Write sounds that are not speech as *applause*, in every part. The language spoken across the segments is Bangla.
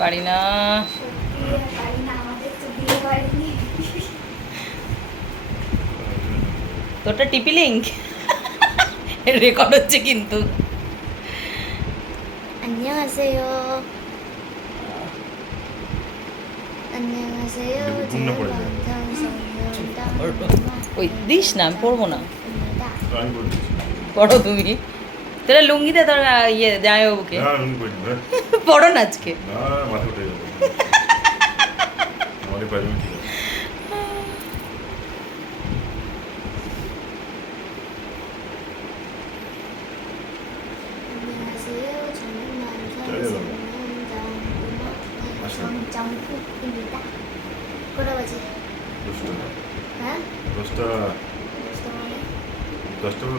পারি না সত্যি আর পারি না আমাদের তো বিয়ে হয়নি তোরটা টিপি লিঙ্ক রেকর্ড হচ্ছে কিন্তু 안녕하세요. 안녕하세요. 눈 나빠요. ওই দিস না আমি পড়বো না আমি করে দিচ্ছি পড়ো তুমি তোরা লুঙ্গিতে তোর ইয়ে জামাইবাবুকে পড়ো *laughs* না আজকে। *laughs* দশটা। দশটা। হ্যাঁ?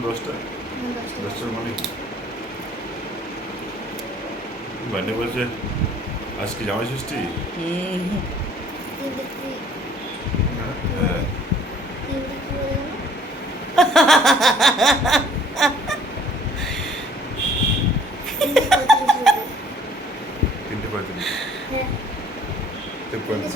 দশটা? দশটার মানে বান্ডে বলছে আজকে জামাই ষষ্ঠী তিনটে পঁয়ত্রিশ। তিনটে পঁয়ত্রিশ